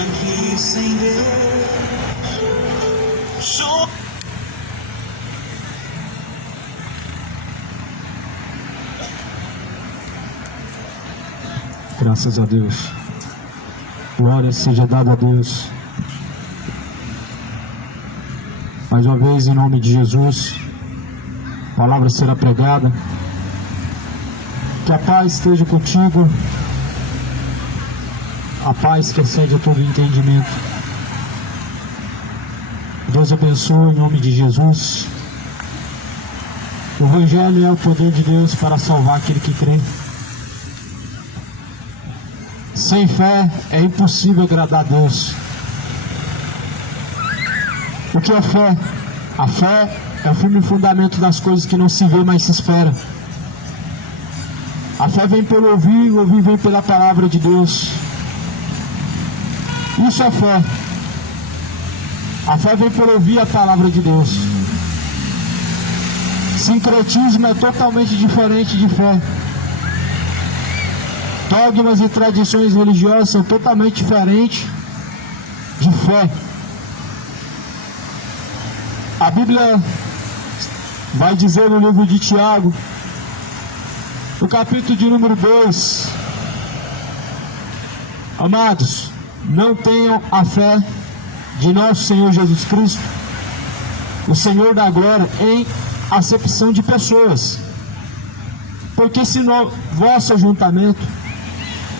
aqui sem Deus. Graças a Deus. Glória seja dada a Deus. Mais uma vez, em nome de Jesus, a palavra será pregada. Que a paz esteja contigo. A paz que excede a todo entendimento. Deus abençoe em nome de Jesus. O Evangelho é o poder de Deus para salvar aquele que crê. Sem fé é impossível agradar a Deus. O que é fé? A fé é o firme fundamento das coisas que não se vê, mas se espera. A fé vem pelo ouvir, o ouvir vem pela palavra de Deus. Isso é fé. A fé vem por ouvir a palavra de Deus. Sincretismo é totalmente diferente de fé. Dogmas e tradições religiosas são totalmente diferentes de fé. A Bíblia vai dizer no livro de Tiago, no capítulo de número 2, amados, não tenham a fé de nosso Senhor Jesus Cristo, o Senhor da glória, em acepção de pessoas. Porque se no vosso ajuntamento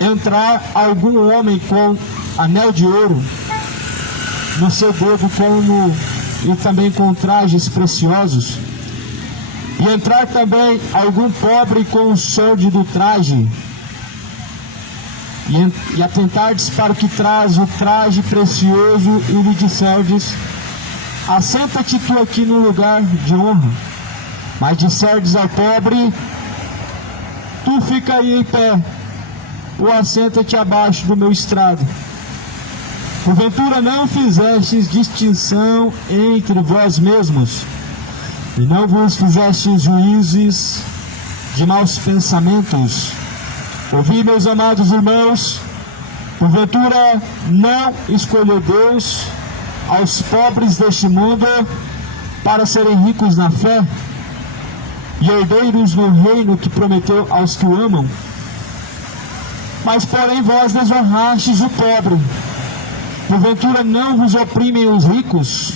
entrar algum homem com anel de ouro no seu dedo, e também com trajes preciosos, e entrar também algum pobre com um sórdido traje, e atentardes para o que traz o traje precioso, e lhe disserdes: assenta-te tu aqui no lugar de honra, mas disserdes ao pobre: tu fica aí em pé, ou assenta-te abaixo do meu estrado. Porventura não fizestes distinção entre vós mesmos, e não vos fizestes juízes de maus pensamentos. Ouvi, meus amados irmãos, porventura não escolheu Deus aos pobres deste mundo para serem ricos na fé e herdeiros do reino que prometeu aos que o amam? Mas porém vós desonrastes o pobre. Porventura não vos oprimem os ricos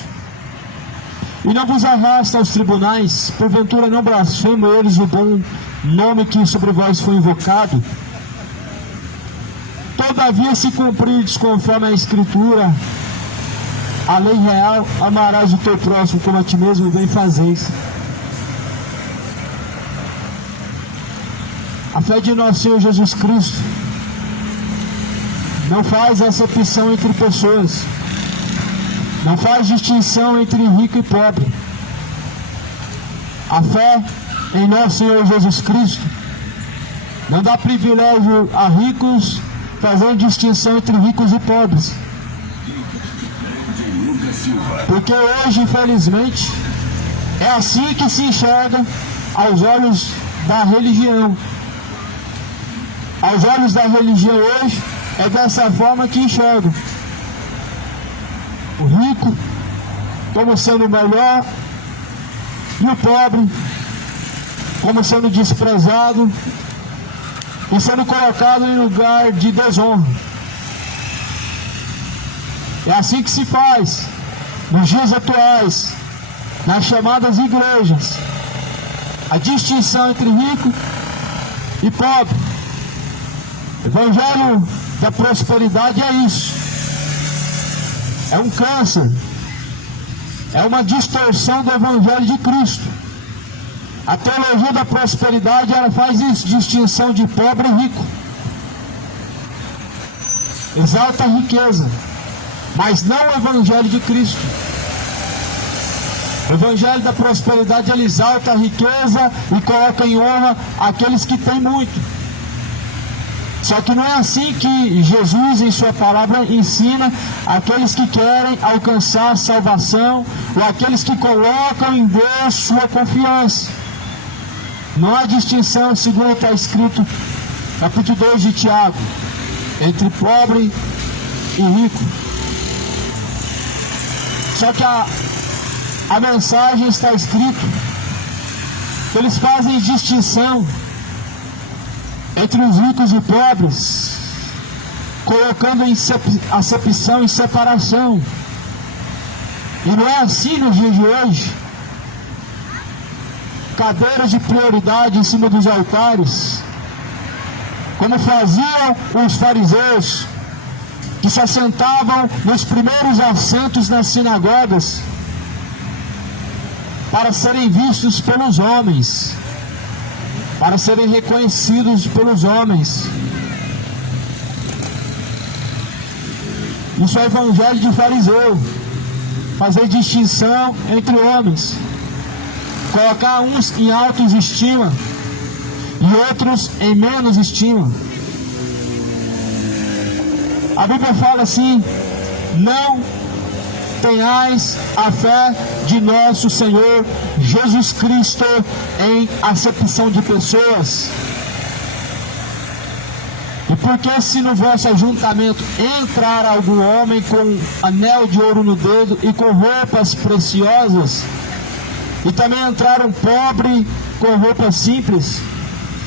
e não vos arrasta aos tribunais? Porventura não blasfemam eles o bom nome que sobre vós foi invocado? Todavia, se cumprirdes conforme a Escritura, a lei real, amarás o teu próximo como a ti mesmo, bem fazeis. A fé de nosso Senhor Jesus Cristo não faz acepção entre pessoas, não faz distinção entre rico e pobre. A fé em nosso Senhor Jesus Cristo não dá privilégio a ricos, fazendo distinção entre ricos e pobres. Porque hoje, infelizmente, é assim que se enxerga aos olhos da religião. Aos olhos da religião hoje, é dessa forma que enxergam o rico como sendo o melhor e o pobre como sendo desprezado e sendo colocado em lugar de desonra. É assim que se faz nos dias atuais, nas chamadas igrejas, a distinção entre rico e pobre. O Evangelho da prosperidade é isso. É um câncer. É uma distorção do Evangelho de Cristo. A teologia da prosperidade, ela faz isso, distinção de pobre e rico. Exalta a riqueza, mas não o Evangelho de Cristo. O Evangelho da prosperidade, ele exalta a riqueza e coloca em honra aqueles que têm muito. Só que não é assim que Jesus, em sua palavra, ensina aqueles que querem alcançar a salvação, ou aqueles que colocam em Deus sua confiança. Não há distinção, segundo está escrito, capítulo 2 de Tiago, entre pobre e rico. Só que a mensagem está escrito que eles fazem distinção entre os ricos e pobres, colocando em acepção e separação. E não é assim nos dias de hoje. Cadeiras de prioridade em cima dos altares, como faziam os fariseus, que se assentavam nos primeiros assentos nas sinagogas, para serem vistos pelos homens, para serem reconhecidos pelos homens. Isso é evangelho de fariseu, fazer distinção entre homens, colocar uns em alta estima e outros em menos estima. A Bíblia fala assim: não tenhais a fé de nosso Senhor Jesus Cristo em acepção de pessoas. E porque se no vosso ajuntamento entrar algum homem com anel de ouro no dedo e com roupas preciosas, e também entrar um pobre com roupas simples,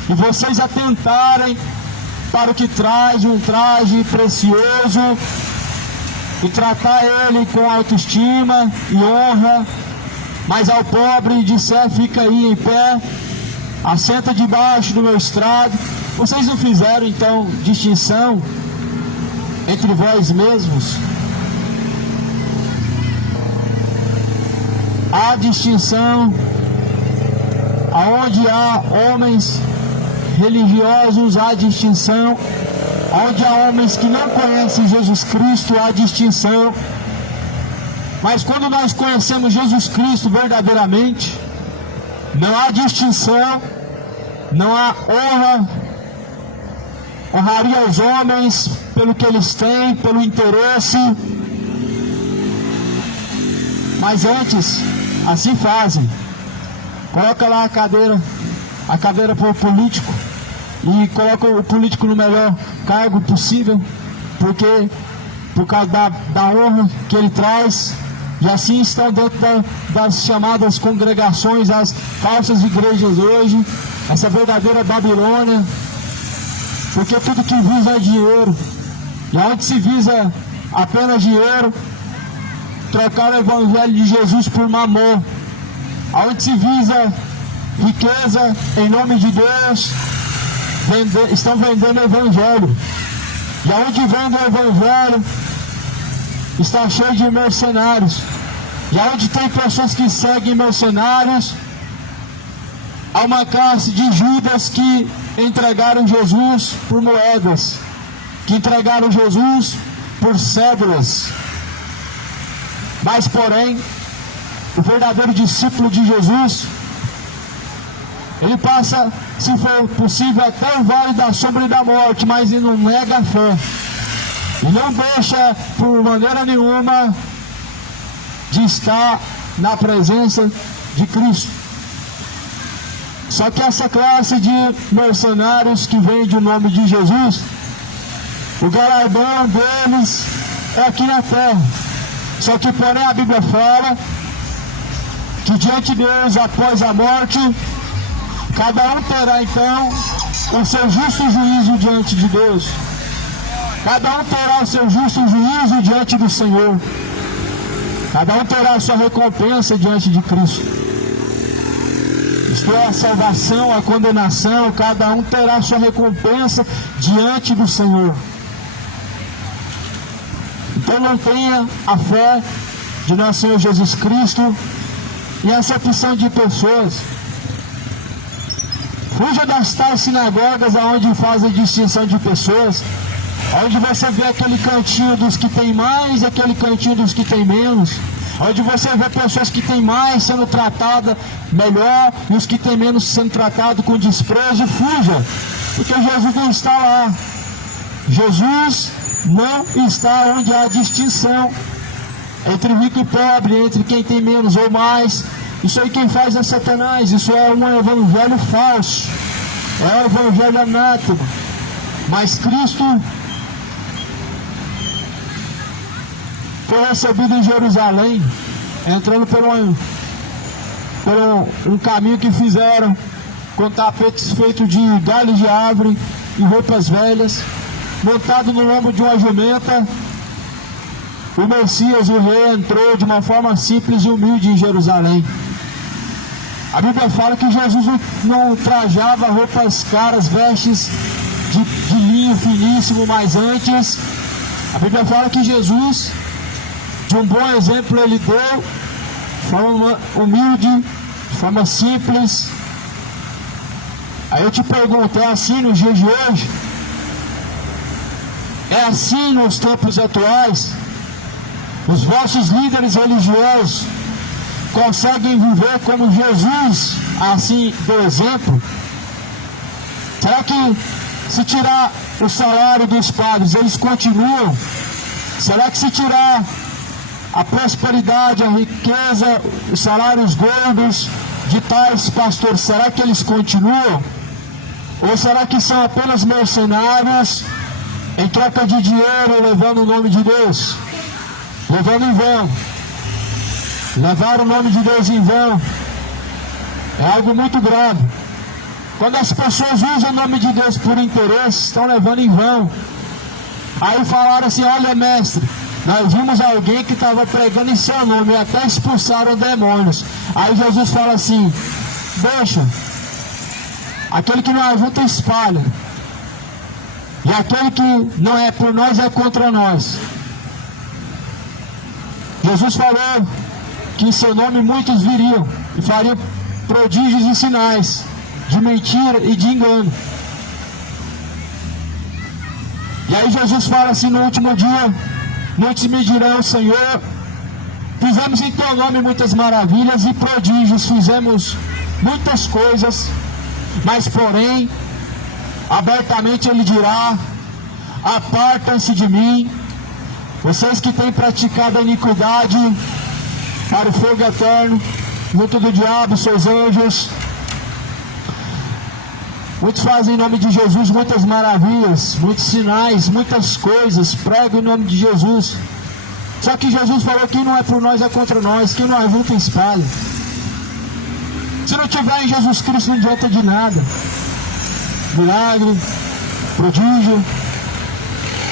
e vocês atentarem para o que traz um traje precioso, e tratar ele com autoestima e honra, mas ao pobre disser: fica aí em pé, assenta debaixo do meu estrado, vocês não fizeram então distinção entre vós mesmos? Há distinção aonde há homens religiosos, há distinção onde há homens que não conhecem Jesus Cristo, há distinção. Mas quando nós conhecemos Jesus Cristo verdadeiramente, não há distinção, não há honraria aos homens pelo que eles têm, pelo interesse. Mas antes, assim fazem. Coloca lá a cadeira para o político, e coloca o político no melhor cargo possível, porque por causa da honra que ele traz. E assim estão dentro das chamadas congregações, as falsas igrejas hoje, essa verdadeira Babilônia, porque tudo que visa é dinheiro. E onde se visa apenas dinheiro, trocar o evangelho de Jesus por mamon. Onde se visa riqueza em nome de Deus, estão vendendo o evangelho. E aonde vende o evangelho, está cheio de mercenários. E aonde tem pessoas que seguem mercenários, há uma classe de Judas que entregaram Jesus por moedas, que entregaram Jesus por cédulas. Mas porém, o verdadeiro discípulo de Jesus, ele passa, se for possível, até o vale da sombra e da morte, mas ele não nega a fé. E não deixa, por maneira nenhuma, de estar na presença de Cristo. Só que essa classe de mercenários que vende o nome de Jesus, o galardão deles é aqui na terra. Só que, porém, a Bíblia fala que diante de Deus, após a morte, cada um terá então o seu justo juízo diante de Deus. Cada um terá o seu justo juízo diante do Senhor. Cada um terá a sua recompensa diante de Cristo. Isto é, a salvação, a condenação, cada um terá a sua recompensa diante do Senhor. Então não tenha a fé de nosso Senhor Jesus Cristo em acepção de pessoas. Fuja das tais sinagogas onde fazem distinção de pessoas, onde você vê aquele cantinho dos que tem mais e aquele cantinho dos que tem menos, onde você vê pessoas que tem mais sendo tratadas melhor e os que tem menos sendo tratados com desprezo. Fuja, porque Jesus não está lá. Jesus não está onde há distinção entre rico e pobre, entre quem tem menos ou mais. Isso aí quem faz é Satanás. Isso é um evangelho falso, é um evangelho anátema. Mas Cristo foi recebido em Jerusalém, entrando por um caminho que fizeram, com tapetes feitos de galhos de árvore e roupas velhas, montado no lombo de uma jumenta. O Messias, o rei, entrou de uma forma simples e humilde em Jerusalém. A Bíblia fala que Jesus não trajava roupas caras, vestes de linho finíssimo, mas antes, a Bíblia fala que Jesus, de um bom exemplo, ele deu de forma humilde, de forma simples. Aí eu te pergunto, é assim nos dias de hoje? É assim nos tempos atuais? Os vossos líderes religiosos conseguem viver como Jesus, assim, do exemplo? Será que se tirar o salário dos padres, eles continuam? Será que se tirar a prosperidade, a riqueza, os salários gordos de tais pastores, será que eles continuam? Ou será que são apenas mercenários em troca de dinheiro, levando o nome de Deus? Levando em vão. Levar o nome de Deus em vão é algo muito grave. Quando as pessoas usam o nome de Deus por interesse, estão levando em vão. Aí falaram assim: olha, mestre, nós vimos alguém que estava pregando em seu nome e até expulsaram demônios. Aí Jesus fala assim: deixa, aquele que não ajunta espalha, e aquele que não é por nós é contra nós. Jesus falou que em seu nome muitos viriam e fariam prodígios e sinais de mentira e de engano. E aí Jesus fala assim no último dia: muitos me dirão, Senhor, fizemos em teu nome muitas maravilhas e prodígios, fizemos muitas coisas, mas porém, abertamente ele dirá: apartem-se de mim, vocês que têm praticado a iniquidade, para o fogo eterno, junto do diabo, seus anjos. Muitos fazem em nome de Jesus muitas maravilhas, muitos sinais, muitas coisas, pregam em nome de Jesus. Só que Jesus falou que não é por nós, é contra nós, que não ajunta espalha. Se não tiver em Jesus Cristo, não adianta de nada. Milagre, prodígio,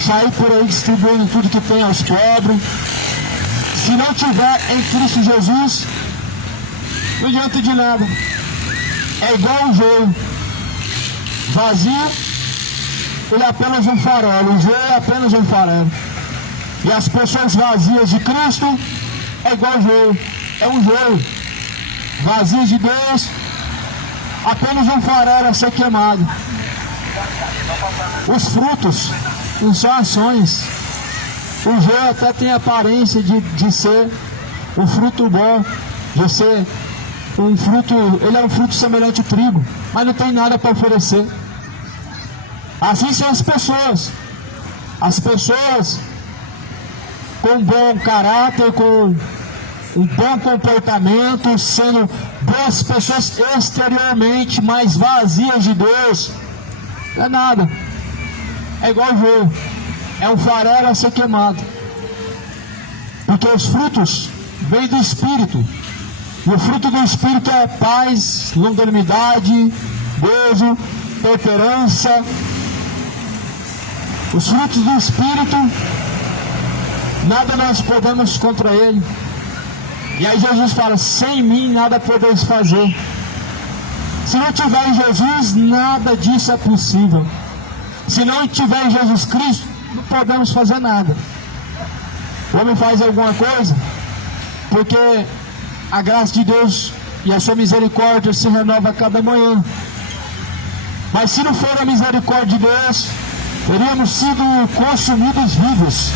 sair por aí distribuindo tudo que tem aos pobres. Se não tiver em Cristo Jesus, não adianta de nada. É igual o joio. Vazio, ele é apenas um farelo. O joio é apenas um farelo. E as pessoas vazias de Cristo é igual o joio. É um joio. Vazias de Deus, apenas um farelo a ser queimado. Os frutos não são ações. O joio até tem a aparência de ser um fruto bom, de ser um fruto, ele é um fruto semelhante ao trigo, mas não tem nada para oferecer. Assim são as pessoas. As pessoas com bom caráter, com um bom comportamento, sendo boas pessoas exteriormente, mas vazias de Deus, não é nada. É igual o joio, é um farelo a ser queimado. Porque os frutos vêm do Espírito. E o fruto do Espírito é paz, longanimidade, gozo, temperança. Os frutos do Espírito, nada nós podemos contra ele. E aí Jesus fala: sem mim nada podeis fazer. Se não tiver em Jesus, nada disso é possível. Se não tiver em Jesus Cristo, não podemos fazer nada. O homem faz alguma coisa porque a graça de Deus e a sua misericórdia se renova a cada manhã. Mas se não for a misericórdia de Deus, teríamos sido consumidos vivos.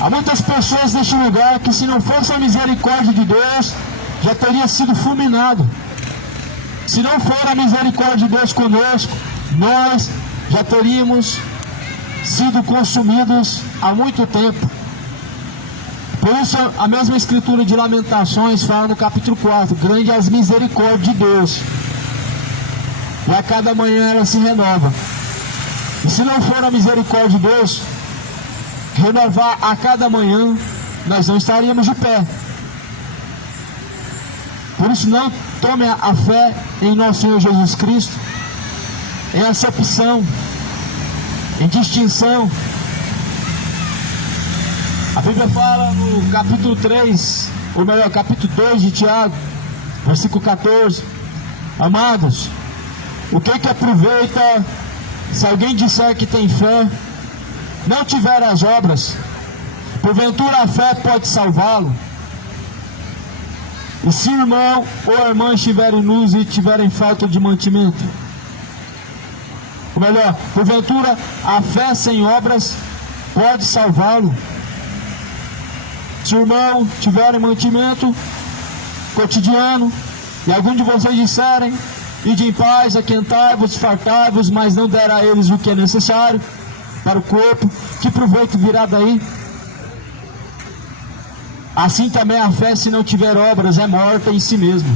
Há muitas pessoas neste lugar que, se não fosse a misericórdia de Deus, já teria sido fulminado. Se não for a misericórdia de Deus conosco, nós já teríamos sido consumidos há muito tempo. Por isso a mesma escritura de Lamentações fala no capítulo 4: grande é as misericórdias de Deus, e a cada manhã ela se renova. E se não for a misericórdia de Deus, renovar a cada manhã, nós não estaríamos de pé. Por isso, não tome a fé em nosso Senhor Jesus Cristo em acepção, em distinção. A Bíblia fala no capítulo 3, ou melhor, capítulo 2 de Tiago, versículo 14: amados, o que aproveita se alguém disser que tem fé, não tiver as obras? Porventura a fé pode salvá-lo? E se o irmão ou a irmã estiverem nus e tiverem falta de mantimento? Ou melhor, porventura a fé sem obras pode salvá-lo? Se o irmão tiver mantimento cotidiano, e algum de vocês disserem: ide em paz, aquentai-vos, fartai-vos, mas não der a eles o que é necessário para o corpo, que proveito virá daí? Assim também a fé, se não tiver obras, é morta em si mesma.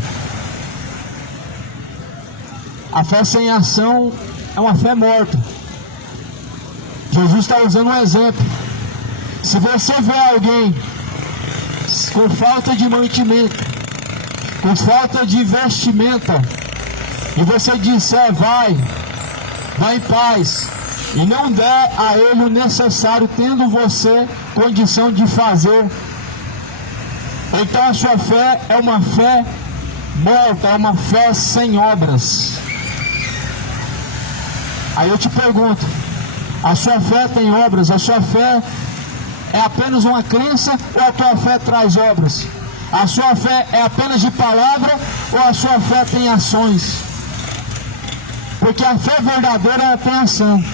A fé sem ação é uma fé morta. Jesus está usando um exemplo. Se você vê alguém com falta de mantimento, com falta de vestimenta, e você disser: vai em paz, e não der a ele o necessário, tendo você condição de fazer, então a sua fé é uma fé morta, é uma fé sem obras. Aí eu te pergunto: a sua fé tem obras? A sua fé é apenas uma crença, ou a tua fé traz obras? A sua fé é apenas de palavra, ou a sua fé tem ações? Porque a fé verdadeira, ela tem ação,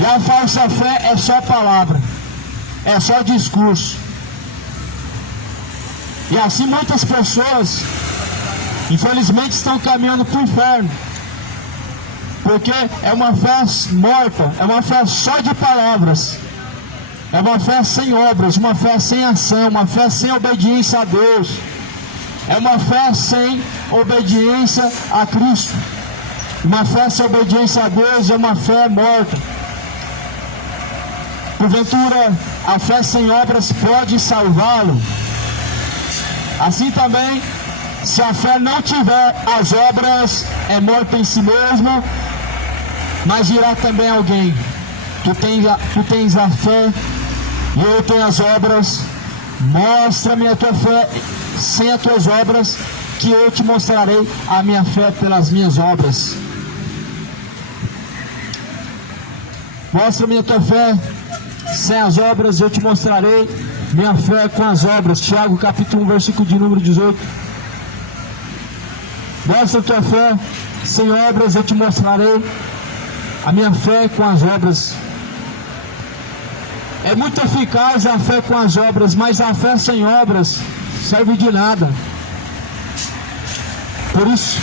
e a falsa fé é só palavra, é só discurso. E assim muitas pessoas, infelizmente, estão caminhando para o inferno, porque é uma fé morta, é uma fé só de palavras, é uma fé sem obras, uma fé sem ação, uma fé sem obediência a Deus, é uma fé sem obediência a Cristo. Uma fé sem obediência a Deus é uma fé morta. Porventura a fé sem obras pode salvá-lo? Assim também, se a fé não tiver as obras, é morta em si mesmo. Mas dirá também alguém: tu tens a fé e eu tenho as obras. Mostra-me a tua fé sem as tuas obras, que eu te mostrarei a minha fé pelas minhas obras. Mostra-me a tua fé sem as obras, eu te mostrarei minha fé com as obras. Tiago capítulo 1, versículo de número 18. Mostra a tua fé sem obras, eu te mostrarei a minha fé com as obras. É muito eficaz a fé com as obras, mas a fé sem obras serve de nada. Por isso,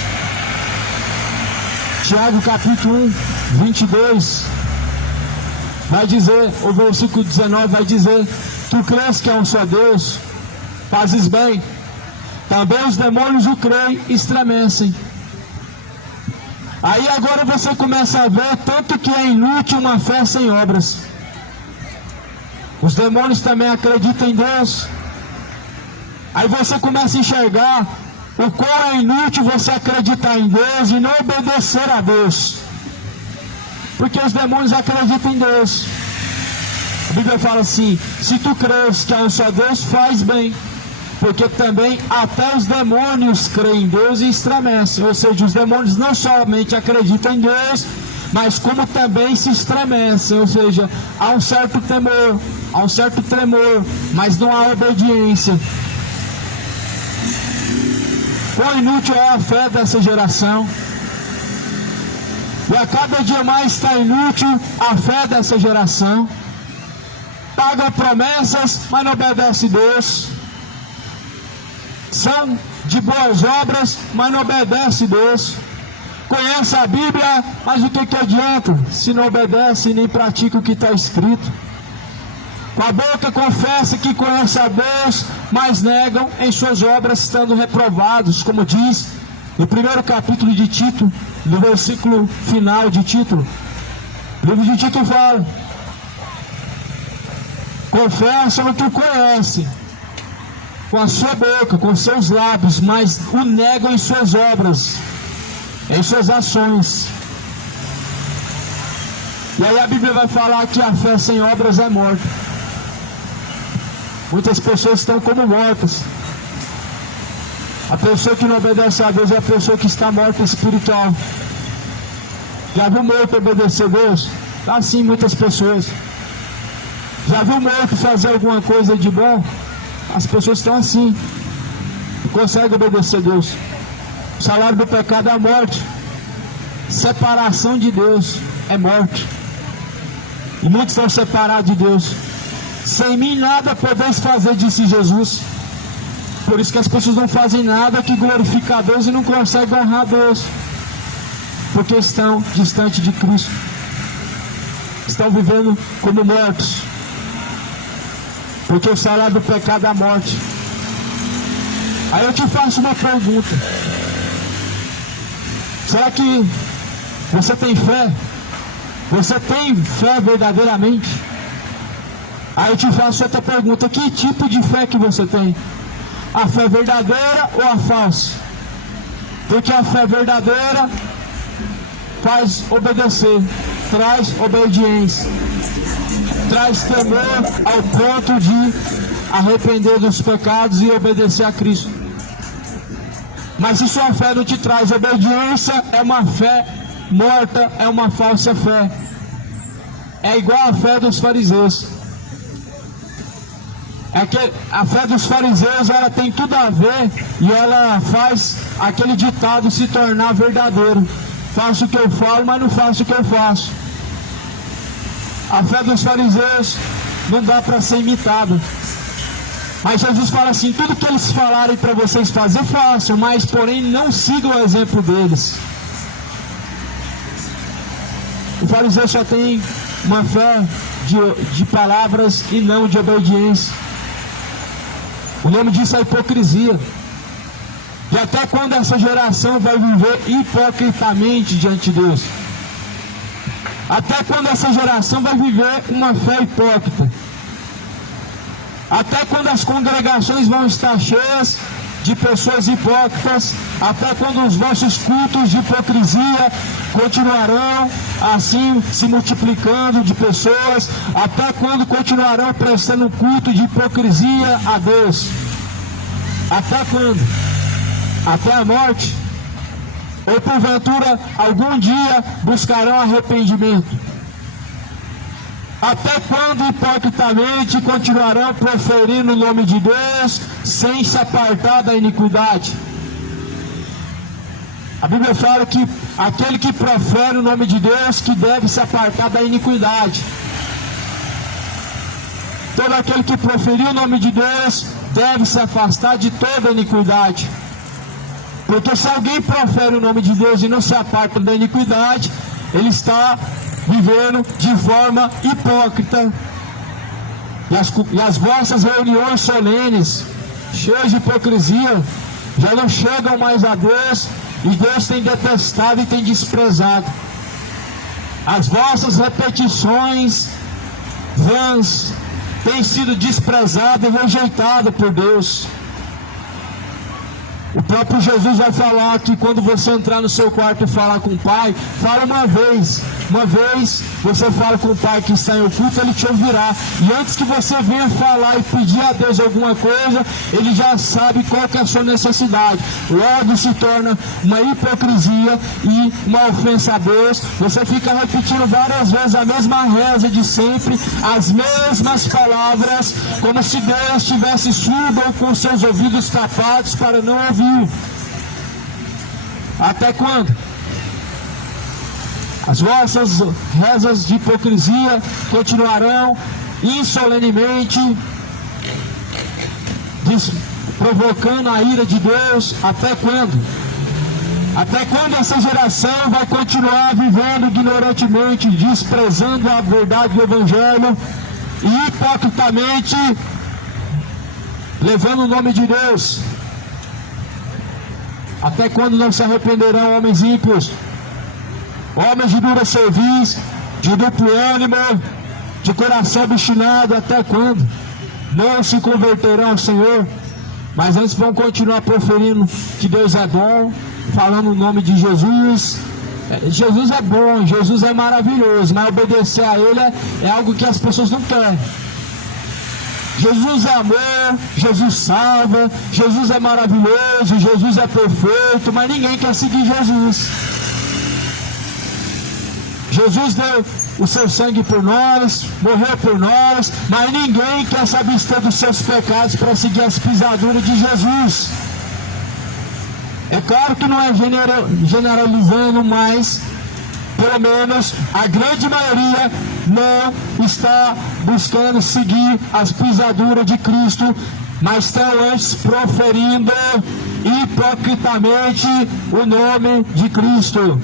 Tiago capítulo 1, 22 vai dizer, o versículo 19 vai dizer: tu crês que é um só Deus, fazes bem. Também os demônios o creem e estremecem. Aí agora você começa a ver tanto que é inútil uma fé sem obras. Os demônios também acreditam em Deus. Aí você começa a enxergar o quão é inútil você acreditar em Deus e não obedecer a Deus. Porque os demônios acreditam em Deus. A Bíblia fala assim: se tu crês que há um só Deus, faz bem. Porque também até os demônios creem em Deus e estremecem. Ou seja, os demônios não somente acreditam em Deus, mas como também se estremecem. Ou seja, há um certo temor, há um certo tremor, mas não há obediência. Quão inútil é a fé dessa geração. E a cada dia mais está inútil a fé dessa geração. Paga promessas, mas não obedece Deus. São de boas obras, mas não obedece Deus. Conhece a Bíblia, mas o que adianta se não obedece nem pratica o que está escrito? Com a boca confessa que conhece a Deus, mas negam em suas obras, estando reprovados, como diz no primeiro capítulo de Tito, no versículo final de Tito. O livro de Tito fala: confessam que o conhecem com a sua boca, com seus lábios, mas o negam em suas obras, em suas ações. E aí a Bíblia vai falar que a fé sem obras é morta. Muitas pessoas estão como mortas. A pessoa que não obedece a Deus é a pessoa que está morta espiritual. Já viu morto obedecer a Deus? Está assim muitas pessoas. Já viu morto fazer alguma coisa de bom? As pessoas estão assim. Não conseguem obedecer a Deus. O salário do pecado é a morte. Separação de Deus é morte. E muitos estão separados de Deus. Sem mim nada podeis fazer, disse Jesus. Por isso que as pessoas não fazem nada que glorifica a Deus e não conseguem honrar a Deus. Porque estão distantes de Cristo. Estão vivendo como mortos. Porque o salário do pecado é a morte. Aí eu te faço uma pergunta. Será que você tem fé? Você tem fé verdadeiramente? Aí eu te faço outra pergunta. Que tipo de fé que você tem? A fé verdadeira ou a falsa? Porque a fé verdadeira faz obedecer, traz obediência, traz temor ao ponto de arrepender dos pecados e obedecer a Cristo. Mas se sua fé não te traz obediência, é uma fé morta, é uma falsa fé. É igual a fé dos fariseus. É que a fé dos fariseus, ela tem tudo a ver e ela faz aquele ditado se tornar verdadeiro. Faço o que eu falo, mas não faço o que eu faço. A fé dos fariseus não dá para ser imitada. Mas Jesus fala assim: tudo que eles falarem para vocês fazer, façam, mas porém não sigam o exemplo deles. O fariseu só tem uma fé de palavras e não de obediência. O nome disso é hipocrisia. E até quando essa geração vai viver hipocritamente diante de Deus? Até quando essa geração vai viver uma fé hipócrita? Até quando as congregações vão estar cheias de pessoas hipócritas? Até quando os vossos cultos de hipocrisia continuarão assim se multiplicando de pessoas? Até quando continuarão prestando culto de hipocrisia a Deus? Até quando? Até a morte? Ou porventura algum dia buscarão arrependimento? Até quando hipocritamente continuarão proferindo o nome de Deus sem se apartar da iniquidade? A Bíblia fala que aquele que profere o nome de Deus que deve se apartar da iniquidade. Todo aquele que proferir o nome de Deus deve se afastar de toda iniquidade. Porque se alguém profere o nome de Deus e não se aparta da iniquidade, ele está vivendo de forma hipócrita. E as vossas reuniões solenes, cheias de hipocrisia, já não chegam mais a Deus, e Deus tem detestado e tem desprezado. As vossas repetições vãs têm sido desprezadas e rejeitadas por Deus. O próprio Jesus vai falar que quando você entrar no seu quarto e falar com o Pai, fala uma vez. Uma vez você fala com o Pai que está em oculto, Ele te ouvirá. E antes que você venha falar e pedir a Deus alguma coisa, Ele já sabe qual que é a sua necessidade. Logo se torna uma hipocrisia e uma ofensa a Deus. Você fica repetindo várias vezes a mesma reza de sempre, as mesmas palavras, como se Deus estivesse surdo ou com seus ouvidos tapados para não ouvir. Até quando? As vossas rezas de hipocrisia continuarão insolenemente provocando a ira de Deus. Até quando? Até quando essa geração vai continuar vivendo ignorantemente, desprezando a verdade do Evangelho e hipocritamente levando o nome de Deus? Até quando não se arrependerão homens ímpios, homens de dura cerviz, de duplo ânimo, de coração obstinado até quando? Não se converterão ao Senhor, mas antes vão continuar proferindo que Deus é bom, falando o nome de Jesus. Jesus é bom, Jesus é maravilhoso, mas obedecer a Ele é algo que as pessoas não querem. Jesus é amor, Jesus salva, Jesus é maravilhoso, Jesus é perfeito, mas ninguém quer seguir Jesus. Jesus deu o seu sangue por nós, morreu por nós, mas ninguém quer se abster dos seus pecados para seguir as pisaduras de Jesus. É claro que não é generalizando, mas pelo menos a grande maioria não está buscando seguir as pisaduras de Cristo, mas estão antes proferindo hipocritamente o nome de Cristo.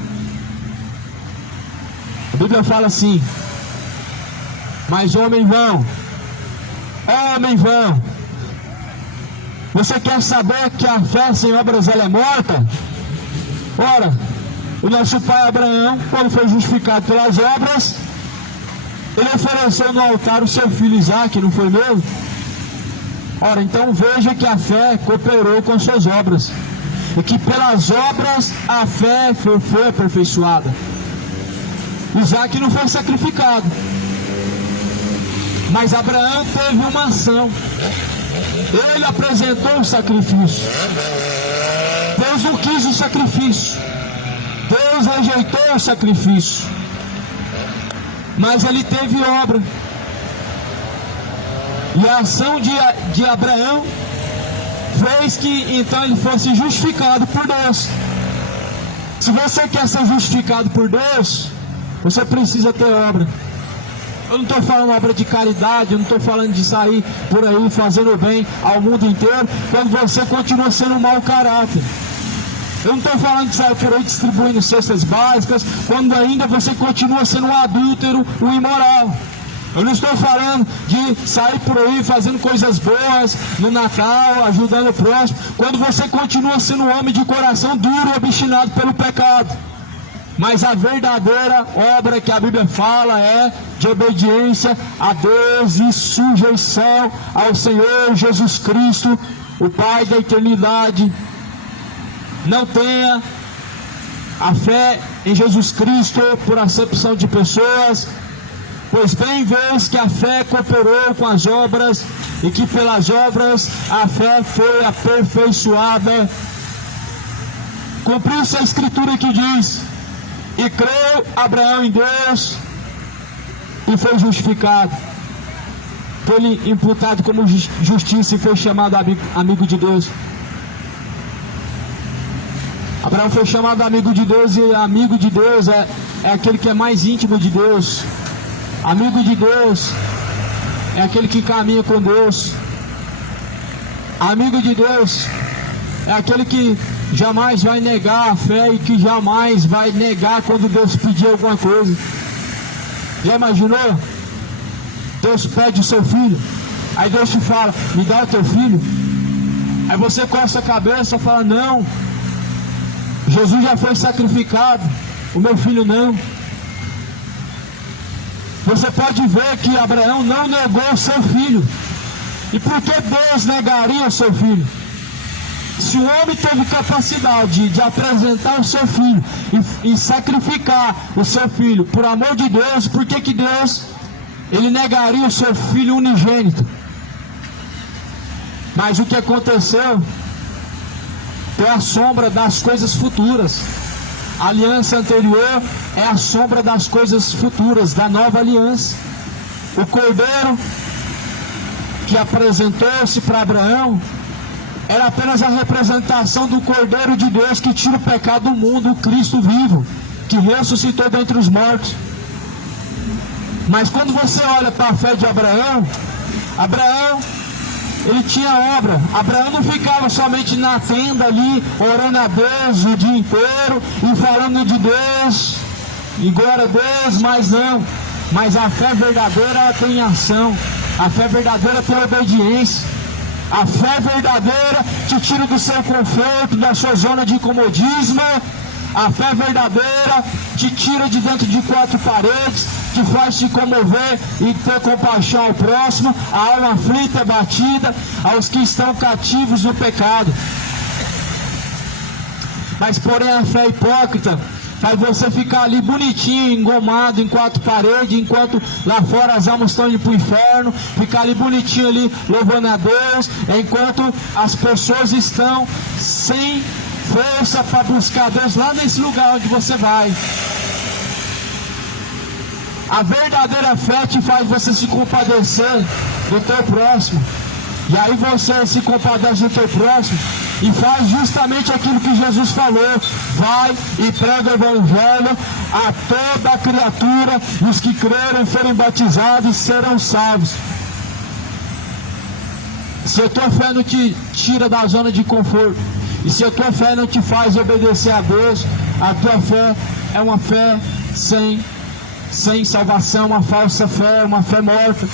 A Bíblia fala assim: mas homem vão. Você quer saber que a fé sem obras ela é morta? Ora, o nosso pai Abraão, quando foi justificado pelas obras, ele ofereceu no altar o seu filho Isaque, não foi mesmo? Ora, então veja que a fé cooperou com suas obras, e que pelas obras a fé foi aperfeiçoada. Isaque não foi sacrificado, mas Abraão teve uma ação. Ele apresentou o sacrifício. Deus não quis o sacrifício, Deus rejeitou o sacrifício, mas ele teve obra. E a ação de Abraão fez que então ele fosse justificado por Deus. Se você quer ser justificado por Deus, você precisa ter obra. Eu não estou falando obra de caridade, eu não estou falando de sair por aí fazendo bem ao mundo inteiro, quando você continua sendo um mau caráter. Eu não estou falando de sair por aí distribuindo cestas básicas, quando ainda você continua sendo um adúltero, um imoral. Eu não estou falando de sair por aí fazendo coisas boas no Natal, ajudando o próximo, quando você continua sendo um homem de coração duro e obstinado pelo pecado. Mas a verdadeira obra que a Bíblia fala é de obediência a Deus e sujeição ao Senhor Jesus Cristo, o Pai da eternidade. Não tenha a fé em Jesus Cristo por acepção de pessoas, pois bem vês que a fé cooperou com as obras, e que pelas obras a fé foi aperfeiçoada. Cumpriu-se a escritura que diz: e creu Abraão em Deus e foi justificado. Foi imputado como justiça e foi chamado amigo de Deus. Abraão foi chamado amigo de Deus, e amigo de Deus é aquele que é mais íntimo de Deus. Amigo de Deus é aquele que caminha com Deus. Amigo de Deus é aquele que jamais vai negar a fé e que jamais vai negar quando Deus pedir alguma coisa. Já imaginou? Deus pede o seu filho, aí Deus te fala: me dá o teu filho. Aí você coça a cabeça e fala: não, Jesus já foi sacrificado, o meu filho não. Você pode ver que Abraão não negou o seu filho. E por que Deus negaria o seu filho? Se o homem teve capacidade de apresentar o seu filho e sacrificar o seu filho por amor de Deus, por que Deus ele negaria o seu filho unigênito? Mas o que aconteceu é a sombra das coisas futuras. A aliança anterior é a sombra das coisas futuras, da nova aliança. O cordeiro que apresentou-se para Abraão era apenas a representação do Cordeiro de Deus que tira o pecado do mundo, o Cristo vivo, que ressuscitou dentre os mortos. Mas quando você olha para a fé de Abraão, ele tinha obra. Abraão não ficava somente na tenda ali, orando a Deus o dia inteiro, e falando de Deus, e glória a Deus, mas não. Mas a fé verdadeira tem ação, a fé verdadeira tem obediência. A fé verdadeira te tira do seu conforto, da sua zona de comodismo, A fé verdadeira te tira de dentro de quatro paredes, te faz te comover e ter compaixão ao próximo, a alma aflita, batida, aos que estão cativos do pecado. Mas porém a fé hipócrita faz você ficar ali bonitinho, engomado em quatro paredes, enquanto lá fora as almas estão indo para o inferno, ficar ali bonitinho ali louvando a Deus, enquanto as pessoas estão sem força para buscar Deus lá nesse lugar onde você vai. A verdadeira fé te faz você se compadecer do teu próximo. E aí você se compadece do teu próximo e faz justamente aquilo que Jesus falou: vai e prega o evangelho a toda criatura, e os que crerem e forem batizados serão salvos. Se a tua fé não te tira da zona de conforto, e se a tua fé não te faz obedecer a Deus, a tua fé é uma fé sem salvação, uma falsa fé, uma fé morta.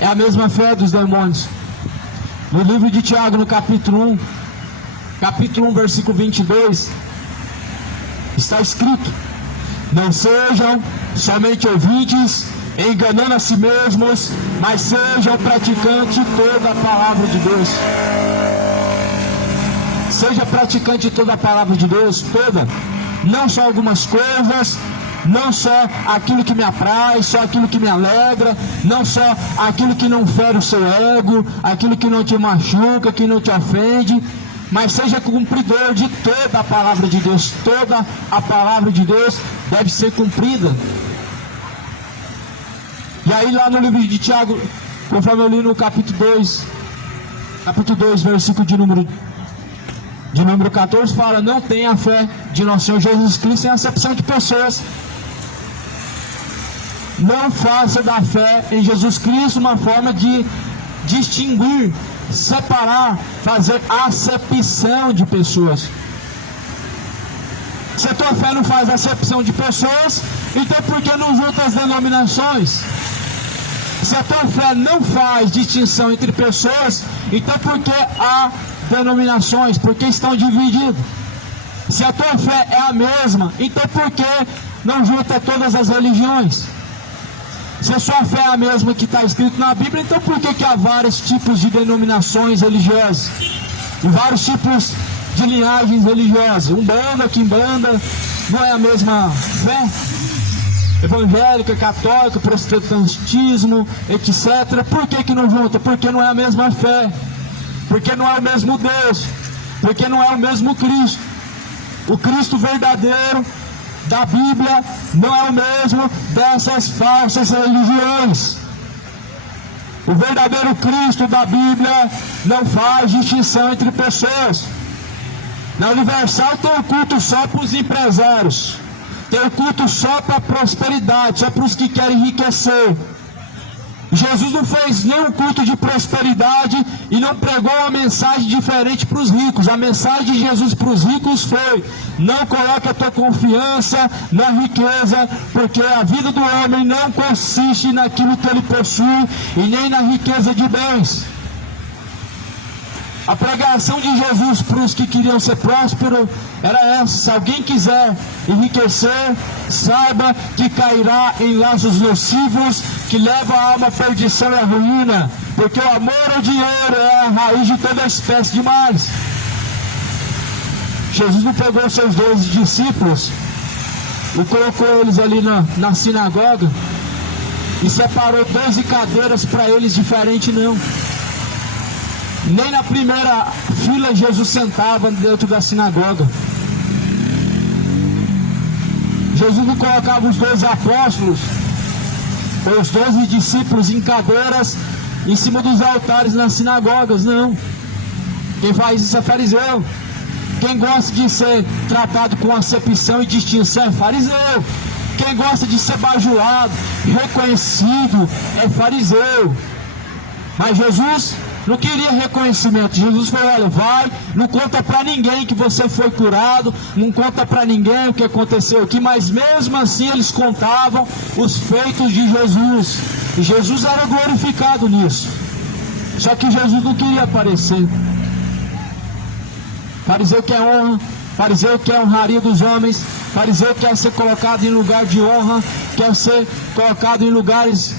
É a mesma fé dos demônios. No livro de Tiago, no capítulo 1, versículo 22, está escrito: não sejam somente ouvintes, enganando a si mesmos, mas sejam praticantes de toda a palavra de Deus. Seja praticante de toda a palavra de Deus, toda, não só algumas coisas, não só aquilo que me apraz, só aquilo que me alegra, não só aquilo que não fere o seu ego, aquilo que não te machuca, que não te ofende, mas seja cumpridor de toda a palavra de Deus. Toda a palavra de Deus deve ser cumprida. E aí lá no livro de Tiago, conforme eu li no capítulo 2, versículo de número 14, fala: não tenha a fé de nosso Senhor Jesus Cristo em acepção de pessoas. Não faça da fé em Jesus Cristo uma forma de distinguir, separar, fazer acepção de pessoas. Se a tua fé não faz acepção de pessoas, então por que não junta as denominações? Se a tua fé não faz distinção entre pessoas, então por que há denominações? Porque estão divididas. Se a tua fé é a mesma, então por que não junta todas as religiões? Se a sua fé é a mesma que está escrito na Bíblia, então por que há vários tipos de denominações religiosas? E vários tipos de linhagens religiosas? Umbanda, Quimbanda, não é a mesma fé? Evangélica, católica, protestantismo, etc. Por que não junta? Porque não é a mesma fé. Porque não é o mesmo Deus. Porque não é o mesmo Cristo. O Cristo verdadeiro da Bíblia não é o mesmo dessas falsas religiões. O verdadeiro Cristo da Bíblia não faz distinção entre pessoas. Na Universal tem um culto só para os empresários, tem um culto só para a prosperidade, só para os que querem enriquecer. Jesus não fez nenhum culto de prosperidade e não pregou uma mensagem diferente para os ricos. A mensagem de Jesus para os ricos foi: não coloque a tua confiança na riqueza, porque a vida do homem não consiste naquilo que ele possui e nem na riqueza de bens. A pregação de Jesus para os que queriam ser prósperos era essa: se alguém quiser enriquecer, saiba que cairá em laços nocivos que levam a alma à perdição e à ruína, porque o amor ao dinheiro é a raiz de toda espécie de males. Jesus não pegou seus 12 discípulos e colocou eles ali na sinagoga e separou 12 cadeiras para eles diferentes, não. Nem na primeira fila Jesus sentava dentro da sinagoga. Jesus não colocava os 12 apóstolos ou os 12 discípulos em cadeiras em cima dos altares nas sinagogas, não. Quem faz isso é fariseu. Quem gosta de ser tratado com acepção e distinção é fariseu. Quem gosta de ser bajulado, reconhecido, é fariseu. Mas Jesus não queria reconhecimento. Jesus falou: olha, vai, não conta para ninguém que você foi curado, não conta para ninguém o que aconteceu aqui, mas mesmo assim eles contavam os feitos de Jesus. E Jesus era glorificado nisso. Só que Jesus não queria aparecer. Fariseu quer honra, fariseu quer honraria dos homens, fariseu quer ser colocado em lugar de honra, quer ser colocado em lugares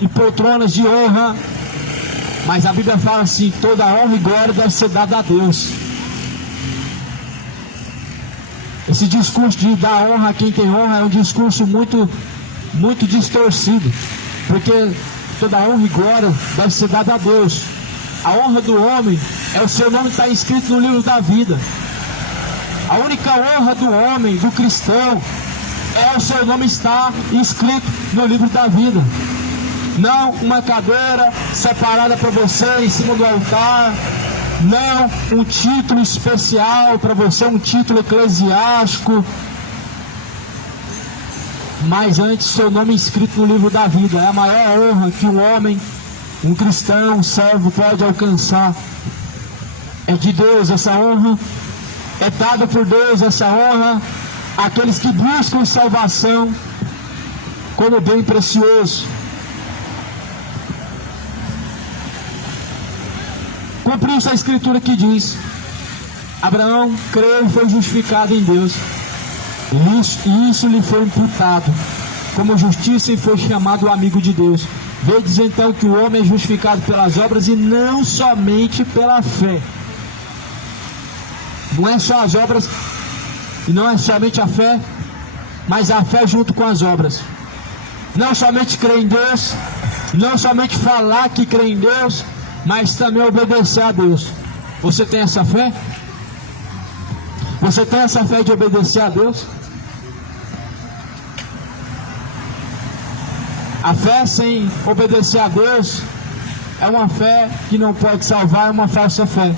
e poltronas de honra. Mas a Bíblia fala assim: toda honra e glória deve ser dada a Deus. Esse discurso de dar honra a quem tem honra é um discurso muito distorcido, porque toda honra e glória deve ser dada a Deus. A honra do homem é o seu nome estar escrito no livro da vida. A única honra do homem, do cristão, é o seu nome estar escrito no livro da vida. Não uma cadeira separada para você em cima do altar, não um título especial para você, um título eclesiástico, mas antes seu nome escrito no livro da vida. É a maior honra que um homem, um cristão, um servo pode alcançar. É de Deus essa honra, é dada por Deus essa honra àqueles que buscam salvação como bem precioso. Cumpriu-se a escritura que diz: Abraão creu e foi justificado em Deus, e isso lhe foi imputado como justiça, e foi chamado amigo de Deus. Vedes então que o homem é justificado pelas obras e não somente pela fé. Não é só as obras, e não é somente a fé, mas a fé junto com as obras. Não somente crer em Deus, não somente falar que crê em Deus, mas também obedecer a Deus. Você tem essa fé? Você tem essa fé de obedecer a Deus? A fé sem obedecer a Deus é uma fé que não pode salvar, é uma falsa fé.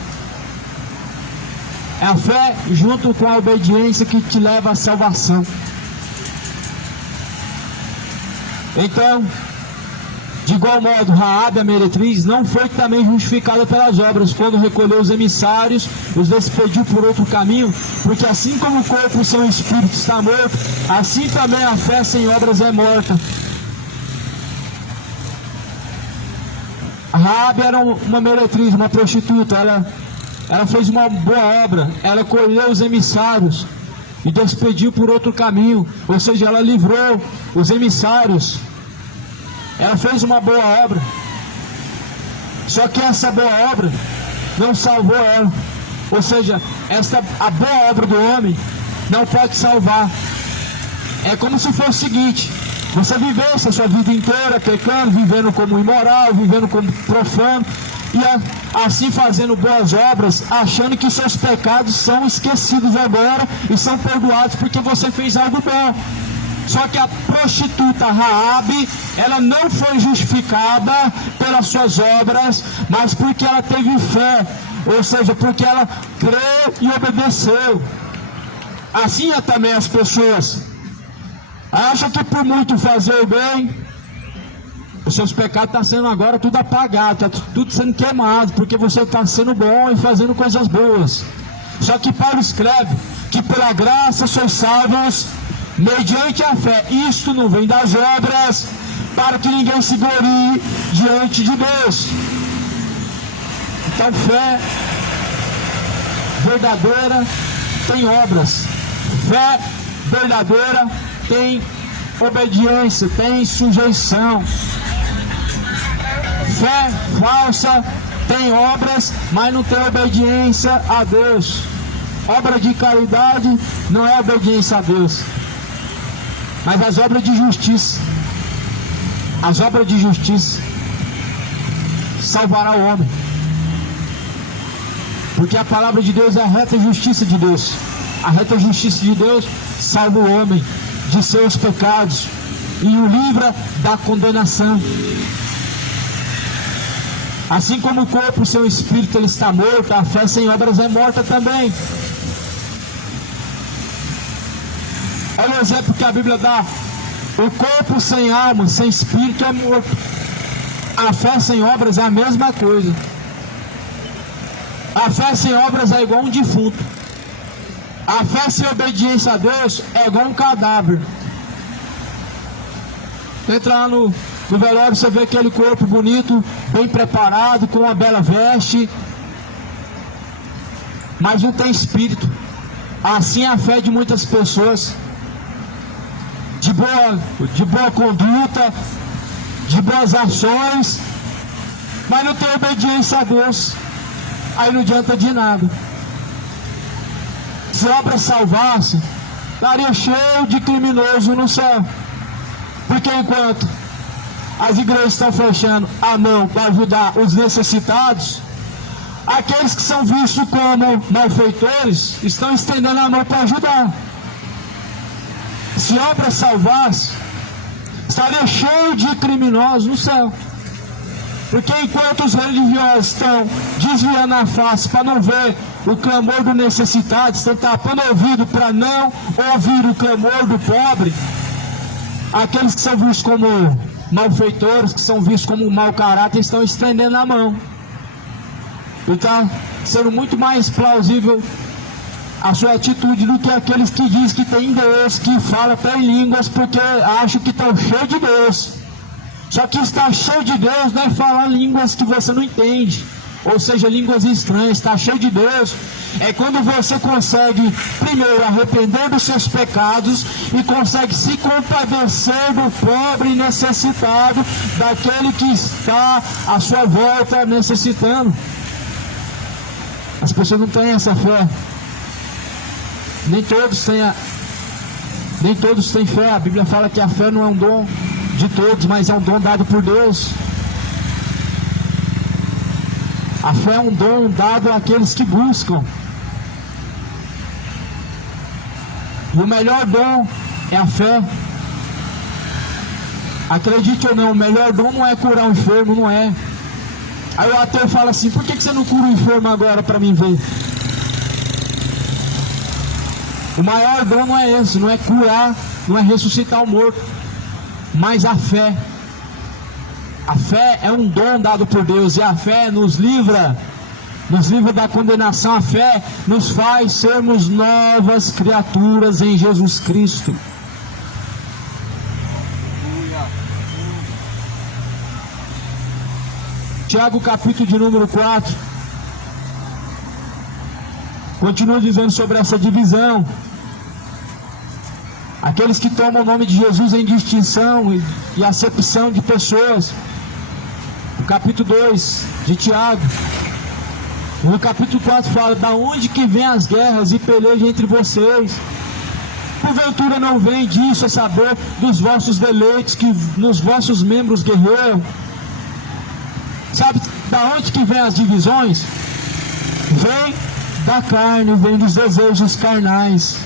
É a fé junto com a obediência que te leva à salvação. Então, de igual modo, Raabe, a meretriz, não foi também justificada pelas obras, quando recolheu os emissários, os despediu por outro caminho, porque assim como o corpo sem o espírito está morto, assim também a fé sem obras é morta. Raabe era uma meretriz, uma prostituta. Ela fez uma boa obra, ela colheu os emissários e despediu por outro caminho, ou seja, ela livrou os emissários. Ela fez uma boa obra, só que essa boa obra não salvou ela. Ou seja, a boa obra do homem não pode salvar. É como se fosse o seguinte: você vivesse a sua vida inteira pecando, vivendo como imoral, vivendo como profano, e assim fazendo boas obras, achando que seus pecados são esquecidos agora e são perdoados porque você fez algo bom. Só que a prostituta Raabe, ela não foi justificada pelas suas obras, mas porque ela teve fé, ou seja, porque ela creu e obedeceu. Assim é também as pessoas. Acham que por muito fazer o bem, os seus pecados estão sendo agora tudo apagado, está tudo sendo queimado, porque você está sendo bom e fazendo coisas boas. Só que Paulo escreve que pela graça sois salvos mediante a fé. Isto não vem das obras, para que ninguém se glorie diante de Deus. Então, fé verdadeira tem obras. Fé verdadeira tem obediência, tem sujeição. Fé falsa tem obras, mas não tem obediência a Deus. Obra de caridade não é obediência a Deus, mas as obras de justiça. As obras de justiça salvará o homem, porque a palavra de Deus é a reta justiça de Deus. A reta justiça de Deus salva o homem de seus pecados e o livra da condenação. Assim como o corpo sem o espírito ele está morto, a fé sem obras é morta também. Olha o exemplo que a Bíblia dá: o corpo sem alma, sem espírito é morto. A fé sem obras é a mesma coisa. A fé sem obras é igual um defunto. A fé sem obediência a Deus é igual um cadáver. Entra lá no velório, você vê aquele corpo bonito, bem preparado, com uma bela veste, mas não tem espírito. Assim é a fé de muitas pessoas, de boa conduta, de boas ações, mas não tem obediência a Deus. Aí não adianta de nada. Se a obra salvasse, estaria cheio de criminoso no céu. Porque enquanto as igrejas estão fechando a mão para ajudar os necessitados, aqueles que são vistos como malfeitores estão estendendo a mão para ajudar. Se a obra salvasse, estaria cheio de criminosos no céu. Porque enquanto os religiosos estão desviando a face para não ver o clamor do necessitado, estão tapando o ouvido para não ouvir o clamor do pobre, aqueles que são vistos como malfeitores, que são vistos como mau caráter, estão estendendo a mão. Então, sendo muito mais plausível a sua atitude do que aqueles que dizem que tem Deus, que fala até em línguas porque acham que estão cheios de Deus. Só que estar cheio de Deus não é falar línguas que você não entende, ou seja, línguas estranhas. Estar cheio de Deus é quando você consegue, primeiro, arrepender dos seus pecados e consegue se compadecer do pobre necessitado, daquele que está à sua volta necessitando. As pessoas não têm essa fé. Nem todos têm fé. A Bíblia fala que a fé não é um dom de todos, mas é um dom dado por Deus. A fé é um dom dado àqueles que buscam. E o melhor dom é a fé. Acredite ou não, o melhor dom não é curar um enfermo, não é. Aí o ateu fala assim: por que você não cura o enfermo agora para mim ver? O maior dom não é esse, não é curar, não é ressuscitar o morto, mas a fé. A fé é um dom dado por Deus, e a fé nos livra da condenação. A fé nos faz sermos novas criaturas em Jesus Cristo. Tiago, capítulo de número 4, continua dizendo sobre essa divisão. Aqueles que tomam o nome de Jesus em distinção e acepção de pessoas. No capítulo 2 de Tiago, no capítulo 4 fala: da onde que vem as guerras e pelejas entre vocês? Porventura não vem disso, a saber, dos vossos deleites que nos vossos membros guerreiam? Sabe da onde que vem as divisões? Vem da carne, vem dos desejos carnais.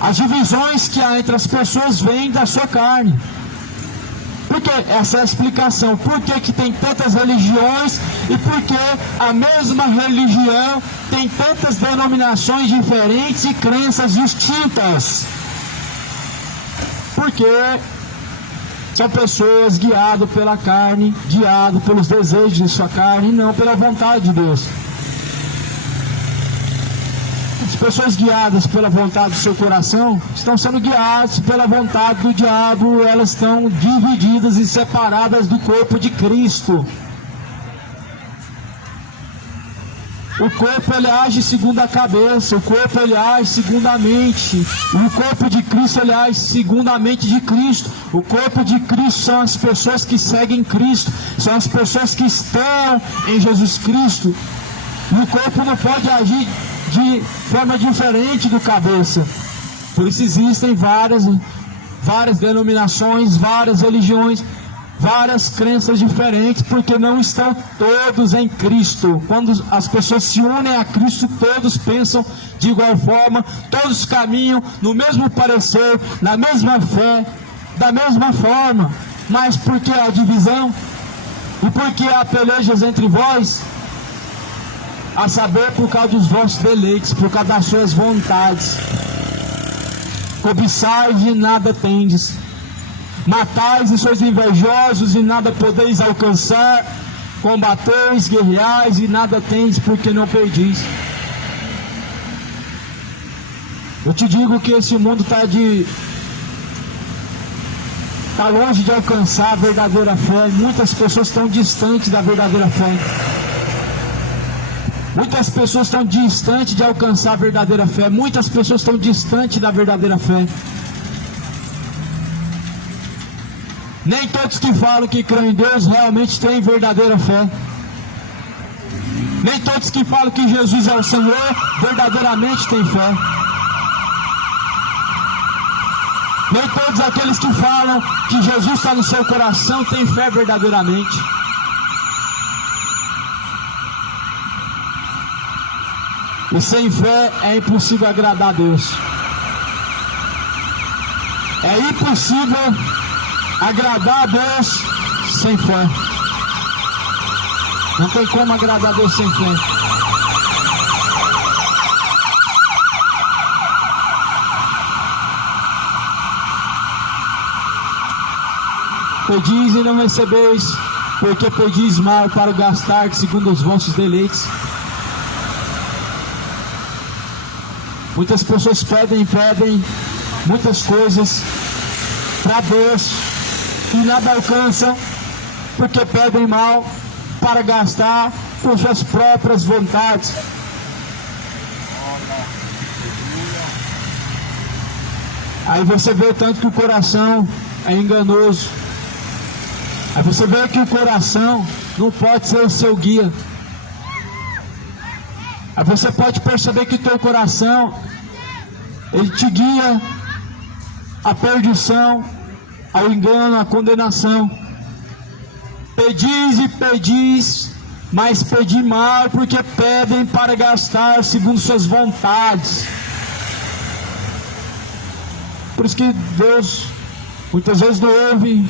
As divisões que há entre as pessoas vêm da sua carne. Porque essa é a explicação. Por que tem tantas religiões e por que a mesma religião tem tantas denominações diferentes e crenças distintas? Porque são pessoas guiadas pela carne, guiadas pelos desejos de sua carne e não pela vontade de Deus. As pessoas guiadas pela vontade do seu coração estão sendo guiadas pela vontade do diabo. Elas estão divididas e separadas do corpo de Cristo. O corpo ele age segundo a cabeça, o corpo ele age segundo a mente. O corpo de Cristo ele age segundo a mente de Cristo. O corpo de Cristo são as pessoas que seguem Cristo, são as pessoas que estão em Jesus Cristo. E o corpo não pode agir de forma diferente do cabeça. Por isso existem várias denominações, várias religiões, várias crenças diferentes, porque não estão todos em Cristo. Quando as pessoas se unem a Cristo, todos pensam de igual forma, todos caminham no mesmo parecer, na mesma fé, da mesma forma. Mas por que a divisão? E por que há pelejas entre vós? A saber, por causa dos vossos deleites, por causa das suas vontades. Cobiçais e nada tendes. Matais e sois invejosos e nada podeis alcançar. Combateis, guerreais e nada tendes, porque não pedis. Eu te digo que esse mundo está longe de alcançar a verdadeira fé. Muitas pessoas estão distantes da verdadeira fé. Muitas pessoas estão distantes de alcançar a verdadeira fé. Muitas pessoas estão distantes da verdadeira fé. Nem todos que falam que creem em Deus realmente têm verdadeira fé. Nem todos que falam que Jesus é o Senhor verdadeiramente têm fé. Nem todos aqueles que falam que Jesus está no seu coração têm fé verdadeiramente. E sem fé é impossível agradar a Deus. É impossível agradar a Deus sem fé. Não tem como agradar a Deus sem fé. Pedis e não recebeis, porque pedis mal para gastar segundo os vossos deleites. Muitas pessoas pedem muitas coisas para Deus e nada alcançam, porque pedem mal para gastar com suas próprias vontades. Aí você vê o tanto que o coração é enganoso. Aí você vê que o coração não pode ser o seu guia. Aí você pode perceber que o teu coração, ele te guia à perdição, ao engano, à condenação. Pedis e pedis, mas pedi mal, porque pedem para gastar segundo suas vontades. Por isso que Deus muitas vezes não ouve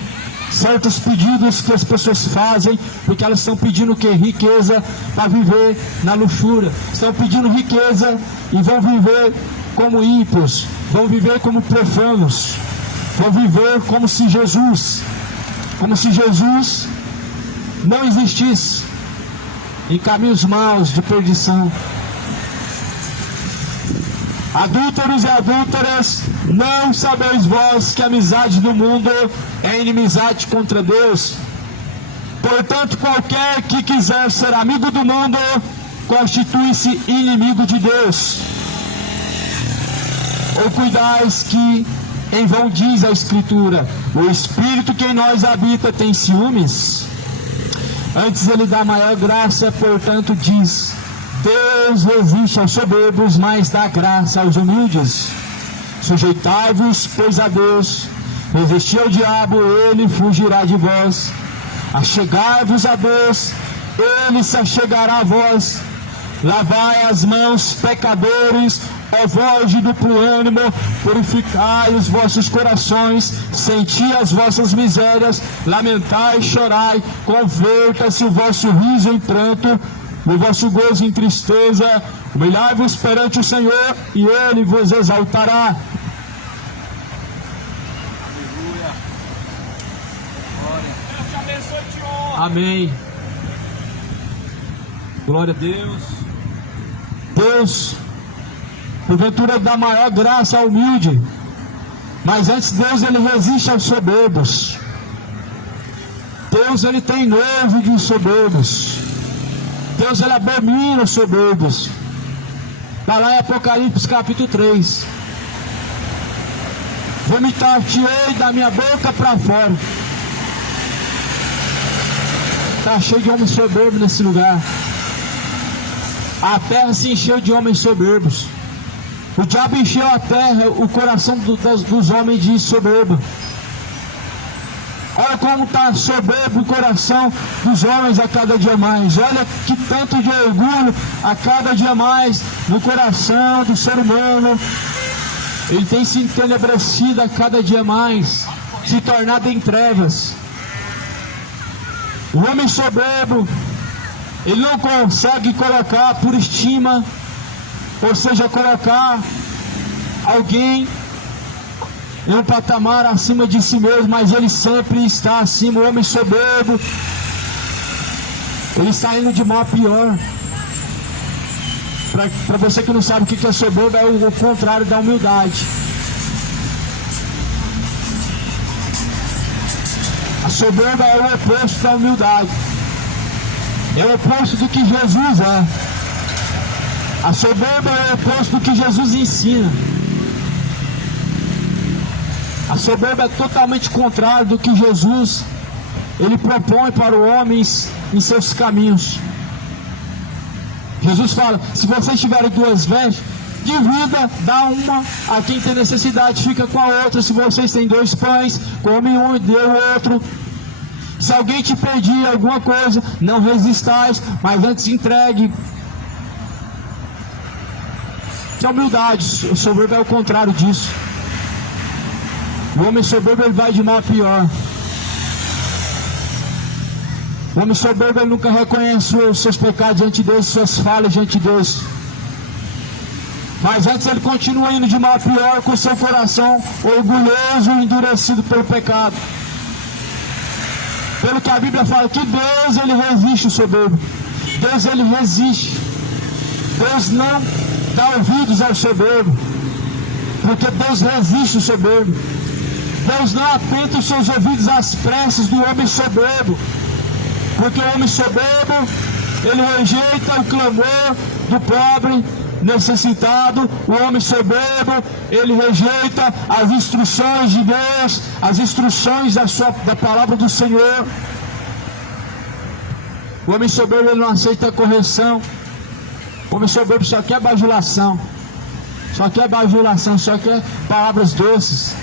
certos pedidos que as pessoas fazem, porque elas estão pedindo o quê? Riqueza para viver na luxúria. Estão pedindo riqueza e vão viver como ímpios, vão viver como profanos, vão viver como se Jesus não existisse, em caminhos maus de perdição. Adúlteros e adúlteras, não sabeis vós que a amizade do mundo é inimizade contra Deus? Portanto, qualquer que quiser ser amigo do mundo, constitui-se inimigo de Deus. Ou cuidais que em vão diz a Escritura, o Espírito que em nós habita tem ciúmes? Antes ele dá maior graça, portanto diz, Deus resiste aos soberbos, mas dá graça aos humildes. Sujeitai-vos, pois, a Deus, resisti ao diabo, ele fugirá de vós. Achegai-vos a Deus, ele se achegará a vós. Lavai as mãos, pecadores, ó vós de duplo ânimo, purificai os vossos corações, senti as vossas misérias, lamentai e chorai, converta-se o vosso riso em pranto, o vosso gozo em tristeza, humilhai-vos perante o Senhor, e Ele vos exaltará. Aleluia. Glória. Deus te abençoe e te honra. Amém. Glória a Deus. Deus, porventura, dá maior graça ao humilde, mas antes Deus, ele resiste aos soberbos. Deus, ele tem nojo de soberbos. Deus, ele abomina os soberbos. Está lá em Apocalipse capítulo 3. Vomitar-te-ei da minha boca para fora. Está cheio de homens soberbos nesse lugar. A terra se encheu de homens soberbos. O diabo encheu a terra, o coração dos homens de soberbo. Olha como está soberbo o coração dos homens a cada dia mais. Olha que tanto de orgulho a cada dia mais no coração do ser humano. Ele tem se entenebrecido a cada dia mais, se tornado em trevas. O homem soberbo, ele não consegue colocar por estima, ou seja, colocar alguém em um patamar acima de si mesmo, mas ele sempre está acima. O homem soberbo, ele está indo de mal a pior. Para você que não sabe o que é soberbo, é o contrário da humildade. A soberba é o oposto da humildade. É o oposto do que Jesus é. A soberba é o oposto do que Jesus ensina. A soberba é totalmente contrário do que Jesus ele propõe para o homem em seus caminhos. Jesus fala: se vocês tiverem duas vestes, divida, dá uma a quem tem necessidade, fica com a outra. Se vocês têm dois pães, come um e dê o outro. Se alguém te pedir alguma coisa, não resistais, mas antes entregue. Que é humildade. O soberbo é o contrário disso. O homem soberbo ele vai de mal a pior. O homem soberbo ele nunca reconhece os seus pecados diante de Deus, suas falhas diante de Deus. Mas antes ele continua indo de mal a pior com seu coração orgulhoso e endurecido pelo pecado. Pelo que a Bíblia fala que Deus ele resiste o soberbo. Deus ele resiste. Deus não dá ouvidos ao soberbo, porque Deus resiste o soberbo. Deus não atenta os seus ouvidos às preces do homem soberbo, porque o homem soberbo ele rejeita o clamor do pobre necessitado. O homem soberbo ele rejeita as instruções de Deus, as instruções da palavra do Senhor. O homem soberbo ele não aceita a correção. O homem soberbo só quer bajulação, só quer palavras doces.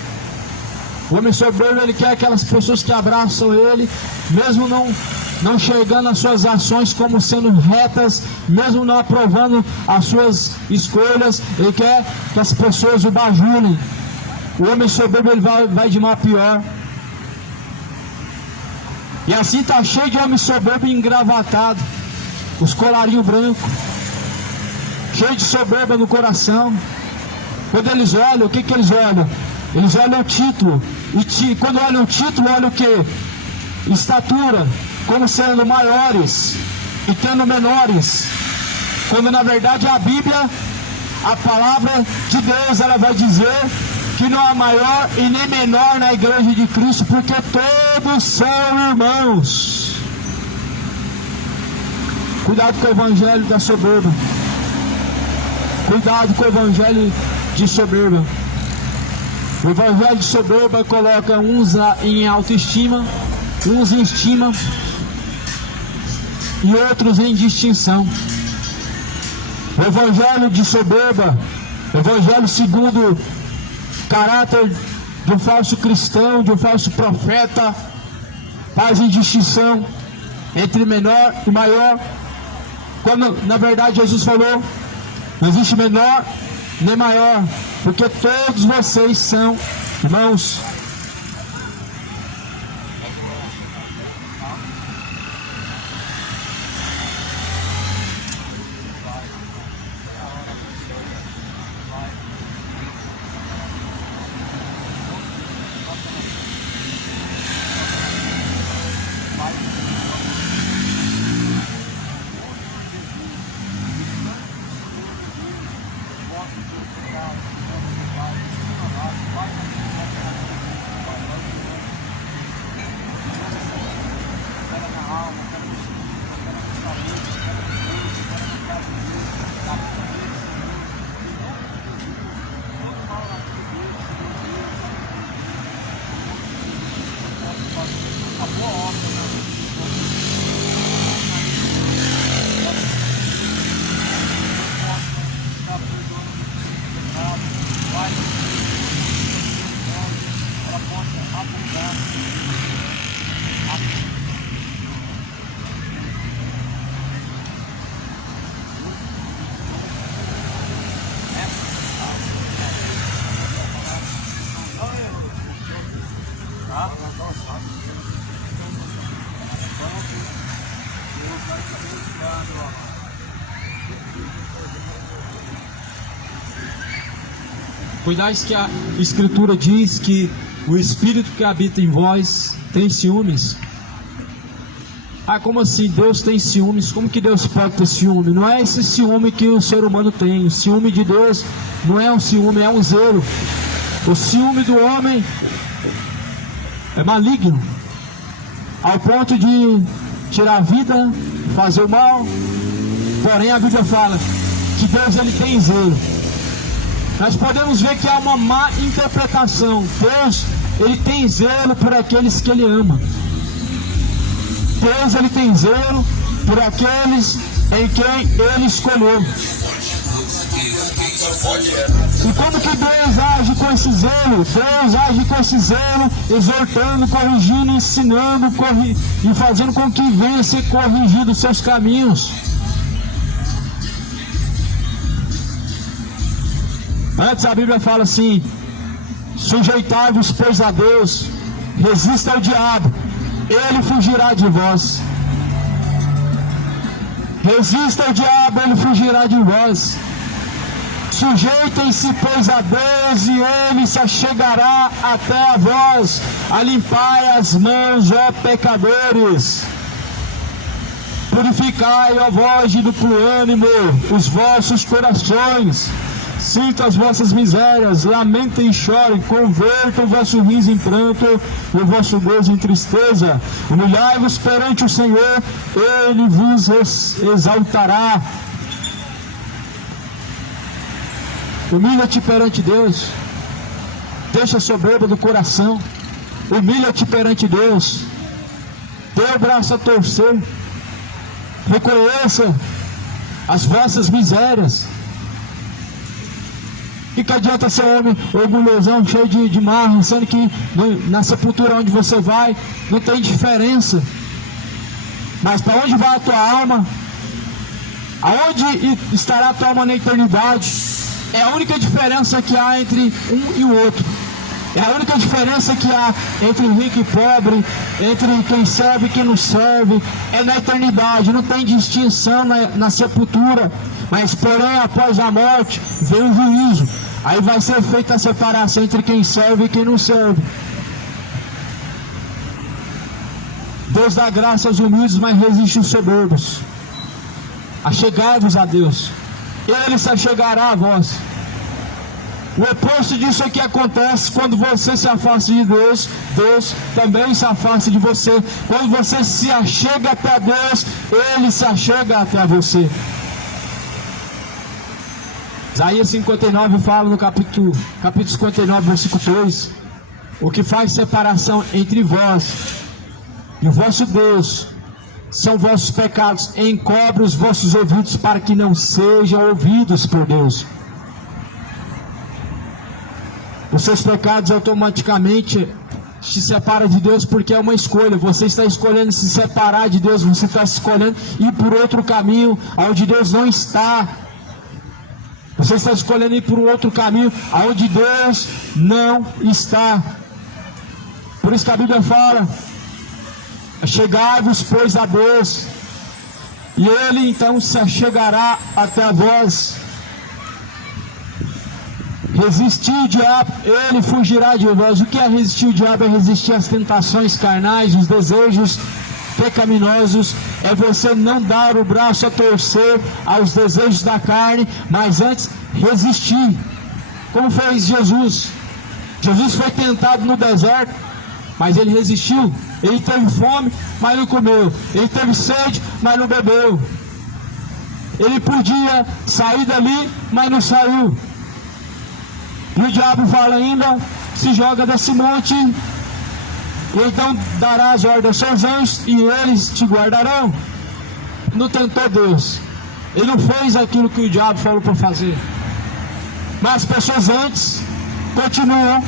O homem soberbo ele quer aquelas pessoas que abraçam ele, mesmo não chegando as suas ações como sendo retas, mesmo não aprovando as suas escolhas. Ele quer que as pessoas o bajulem. O homem soberbo ele vai de mal a pior. E assim está cheio de homem soberbo engravatado, os colarinhos brancos, cheio de soberba no coração. Quando eles olham, o que eles olham? Eles olham o título. E quando olham o título, olham o que? Estatura, como sendo maiores e tendo menores. Quando na verdade a Bíblia, a palavra de Deus, ela vai dizer que não há maior e nem menor na igreja de Cristo, porque todos são irmãos. Cuidado com o evangelho da soberba. Cuidado com o evangelho de soberba. O evangelho de soberba coloca uns em autoestima, uns em estima e outros em distinção. O evangelho de soberba, o evangelho segundo caráter de um falso cristão, de um falso profeta, faz em distinção entre menor e maior, quando na verdade Jesus falou: não existe menor nem maior, porque todos vocês são irmãos. Cuidais que a Escritura diz que o Espírito que habita em vós tem ciúmes. Ah, como assim? Deus tem ciúmes? Como que Deus pode ter ciúme? Não é esse ciúme que o ser humano tem. O ciúme de Deus não é um ciúme, é um zelo. O ciúme do homem é maligno, ao ponto de tirar a vida, fazer o mal. Porém a Bíblia fala que Deus ele tem zelo. Nós podemos ver que há uma má interpretação. Deus ele tem zelo por aqueles que ele ama. Deus ele tem zelo por aqueles em quem ele escolheu. E como que Deus age com esse zelo? Deus age com esse zelo, exortando, corrigindo, ensinando, e fazendo com que venha a ser corrigido os seus caminhos. Antes a Bíblia fala assim: sujeitai-vos, pois, a Deus, resista ao diabo, ele fugirá de vós. Resista ao diabo, ele fugirá de vós. Sujeitem-se, pois, a Deus, e ele se achegará até a vós. Alimpai as mãos, ó pecadores. Purificai, ó vós de duplo ânimo, os vossos corações. Sintam as vossas misérias, lamentem e chorem, convertam o vosso riso em pranto e o vosso gozo em tristeza. Humilhai-vos perante o Senhor, ele vos exaltará. Humilha-te perante Deus, deixa a soberba do coração, humilha-te perante Deus, dê o braço a torcer, reconheça as vossas misérias. E que adianta ser homem orgulhosão, cheio de marra, sendo que na sepultura onde você vai, não tem diferença. Mas para onde vai a tua alma? Aonde estará a tua alma na eternidade? É a única diferença que há entre um e o outro. É a única diferença que há entre rico e pobre, entre quem serve e quem não serve. É na eternidade, não tem distinção na sepultura. Mas porém, após a morte, vem o juízo. Aí vai ser feita a separação entre quem serve e quem não serve. Deus dá graça aos humildes, mas resiste aos soberbos. Achegai-vos a Deus, ele se achegará a vós. O oposto disso aqui acontece quando você se afasta de Deus, Deus também se afasta de você. Quando você se achega até Deus, ele se achega até você. Isaías 59 fala no capítulo 59, versículo 2: o que faz separação entre vós e o vosso Deus são vossos pecados, encobre os vossos ouvidos para que não sejam ouvidos por Deus. Os seus pecados automaticamente se separa de Deus, porque é uma escolha. Você está escolhendo se separar de Deus, você está escolhendo ir por outro caminho onde Deus não está. Você está escolhendo ir por um outro caminho onde Deus não está. Por isso que a Bíblia fala: achegai-vos, pois, a Deus, e ele então se achegará até a vós. Resistir o diabo, ele fugirá de vós. O que é resistir o diabo? É resistir às tentações carnais, os desejos pecaminosos. É você não dar o braço a torcer aos desejos da carne, mas antes resistir. Como fez Jesus? Jesus foi tentado no deserto, mas ele resistiu. Ele teve fome, mas não comeu. Ele teve sede, mas não bebeu. Ele podia sair dali, mas não saiu. E o diabo fala ainda: se joga desse monte, e então dará as ordens aos seus anjos, e eles te guardarão. Não tentou Deus. Ele não fez aquilo que o diabo falou para fazer. Mas as pessoas antes continuam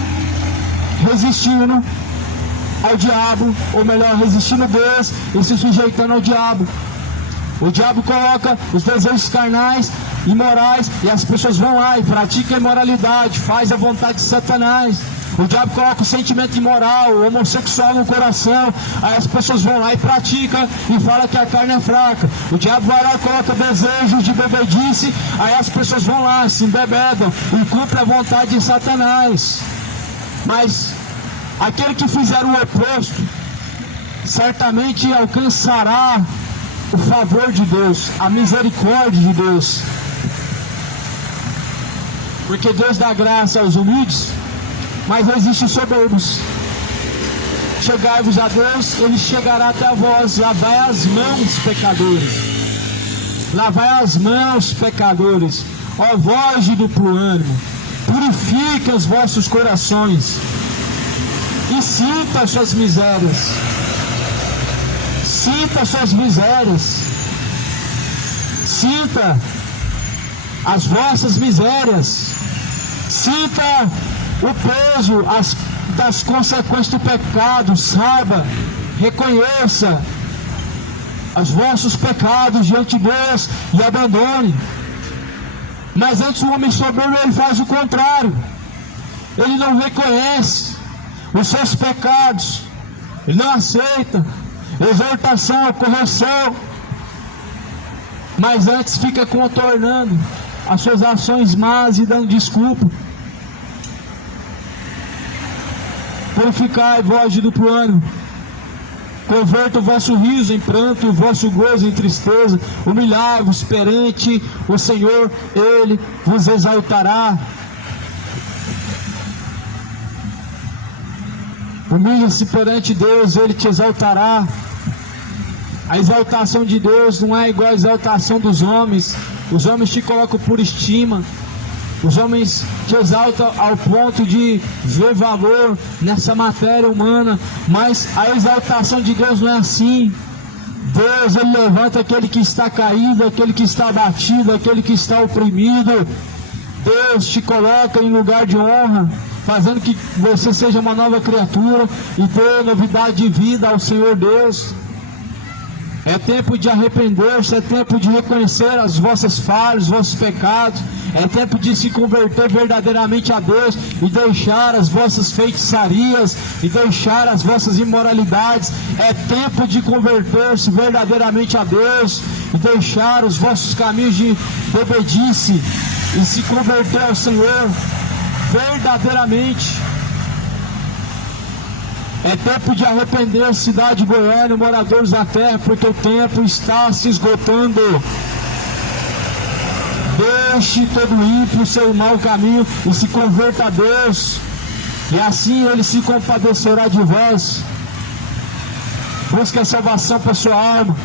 resistindo ao diabo, ou melhor, resistindo a Deus e se sujeitando ao diabo. O diabo coloca os desejos carnais, imorais, e as pessoas vão lá e praticam a imoralidade, faz a vontade de Satanás. O diabo coloca o sentimento imoral, homossexual no coração, aí as pessoas vão lá e praticam e falam que a carne é fraca. O diabo vai lá e coloca desejos de bebedice, aí as pessoas vão lá, se embebedam e cumprem a vontade de Satanás. Mas aquele que fizer o oposto, certamente alcançará o favor de Deus, a misericórdia de Deus. Porque Deus dá graça aos humildes, mas resiste aos soberbos. Chegai-vos a Deus, ele chegará até vós, lavai as mãos, pecadores. Lavai as mãos, pecadores, ó vós de duplo ânimo, purifica os vossos corações e sinta as suas misérias. Sinta as suas misérias. Sinta as vossas misérias. Sinta o peso das consequências do pecado. Saiba, reconheça os vossos pecados diante de Deus e abandone. Mas antes o homem soberbo, ele faz o contrário. Ele não reconhece os seus pecados, ele não aceita exortação, correção, mas antes fica contornando as suas ações más e dando desculpa. Purificai vós de duplo ânimo, converta o vosso riso em pranto, o vosso gozo em tristeza, humilhai-vos perante o Senhor, Ele vos exaltará. Humilha-se perante Deus, Ele te exaltará. A exaltação de Deus não é igual à exaltação dos homens. Os homens te colocam por estima. Os homens te exaltam ao ponto de ver valor nessa matéria humana. Mas a exaltação de Deus não é assim. Deus, Ele levanta aquele que está caído, aquele que está abatido, aquele que está oprimido. Deus te coloca em lugar de honra, fazendo que você seja uma nova criatura e dê novidade de vida ao Senhor Deus. É tempo de arrepender-se, é tempo de reconhecer as vossas falhas, os vossos pecados. É tempo de se converter verdadeiramente a Deus e deixar as vossas feitiçarias e deixar as vossas imoralidades. É tempo de converter-se verdadeiramente a Deus e deixar os vossos caminhos de bebedice e se converter ao Senhor verdadeiramente. É tempo de arrepender, cidade de Goiânia, moradores da terra, porque o tempo está se esgotando. Deixe todo ímpio o seu mau caminho e se converta a Deus, e assim Ele se compadecerá de vós. Busque a salvação para sua alma.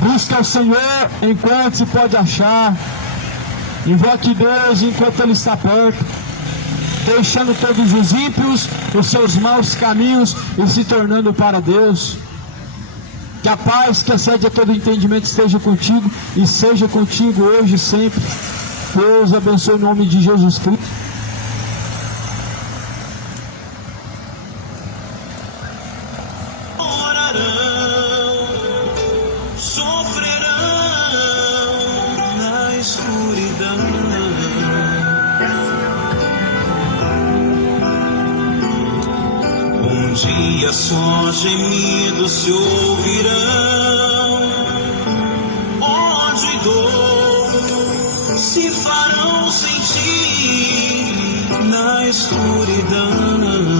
Busque ao Senhor enquanto se pode achar. Invoque Deus enquanto Ele está perto, deixando todos os ímpios os seus maus caminhos e se tornando para Deus. Que a paz que excede a todo entendimento esteja contigo e seja contigo hoje e sempre. Deus abençoe em nome de Jesus Cristo. Orarão, sofrerão na escuridão. Um dia só gemidos se ouvirão, ódio e dor se farão sentir na escuridão.